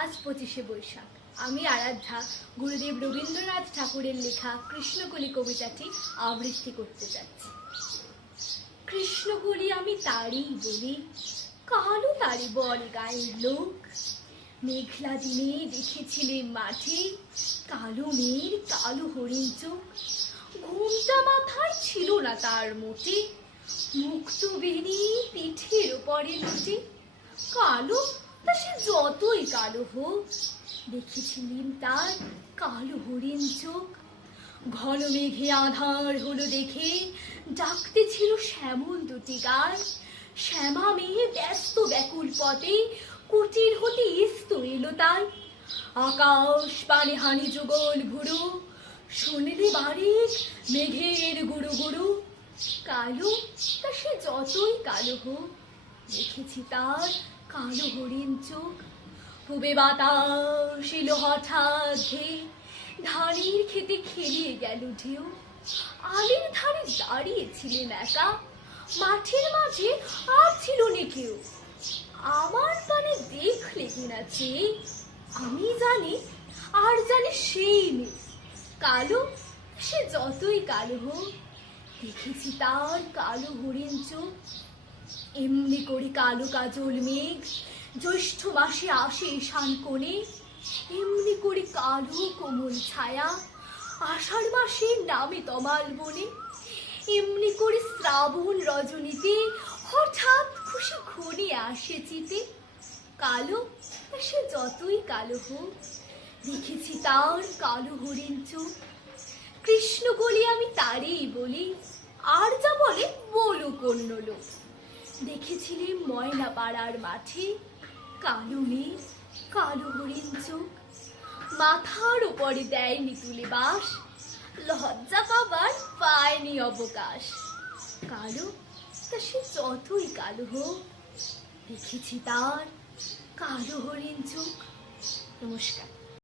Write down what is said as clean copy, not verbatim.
আজ 25শে বৈশাখ। আমি আরাধ্যা গুরুদেব রবীন্দ্রনাথ ঠাকুরের লেখা কৃষ্ণকলি কবিতাটি আবৃত্তি করতে যাচ্ছি। কৃষ্ণকলি আমি তারই বলি, কালো তারি বল গায়ের লোক। মেঘলা দিনে দেখেছিলেন মাঠে কালো মেঘ কালো হরিণ চোখ। ঘুমটা মাথায় ছিল না তার মোটে, মুক্ত বেনি পিঠের ওপরে লুটে। কালো তা সে যতই কালো হোক, দেখেছিলেন তার কালো হরিণ চোখ। ঘন মেঘে আধার হলো দেখে ডাকতে ছিল শ্যামল দুটি গায়। শ্যামা মেয়ে ব্যস্ত ব্যাকুল পথে কুটির হতে এস্ত এলো তাই। আকাশ পানে হানি যুগল ভুরু, শুনলে বারিক মেঘের গুরু গুরু। কালো তা সে যতই কালো হোক, দেখেছি তার কালো হরিণ চোখ। পুবে বাতাস এলো হঠাৎ ধেয়ে, ধানের খেতে খেলিয়ে গেল ঢেউ। আলের ধারে দাঁড়িয়েছিলেন একা, মাঠের মাঝে আর ছিল না কেউ। আমার পানে দেখলে কিনা চেয়ে, আমি জানি আর জানি সেই মেয়ে। কালো সে যতই কালো হোক, দেখেছি তার কালো হরিণ চোখ। এমনি করে কালো কাজল মেঘ জ্যৈষ্ঠ মাসে আসে ঈশান কোণে। এমনি করে কালো কোমল ছায়া আষাঢ় মাসে নামে তমাল বনে। এমনি করে শ্রাবণ রজনীতে হঠাৎ খুশি ঘনিয়ে আসে চিতে। কালো সে যতই কালো হোক, দেখেছি তার কালো হরিণ চোখ। কৃষ্ণকলি আমি তারই বলি, আর যা বলে বলুক অন্য লোক। দেখেছিলেন ময়না পাড়ার মাঠে কালো মেঘ কালো হরিণ চোখ। মাথার উপরে দেয়নি তুলে বাস, লজ্জা পাবার পায়নি অবকাশ। কালো তা সে যতই কালো হোক, দেখেছি তার কালো হরিণ চোখ। নমস্কার।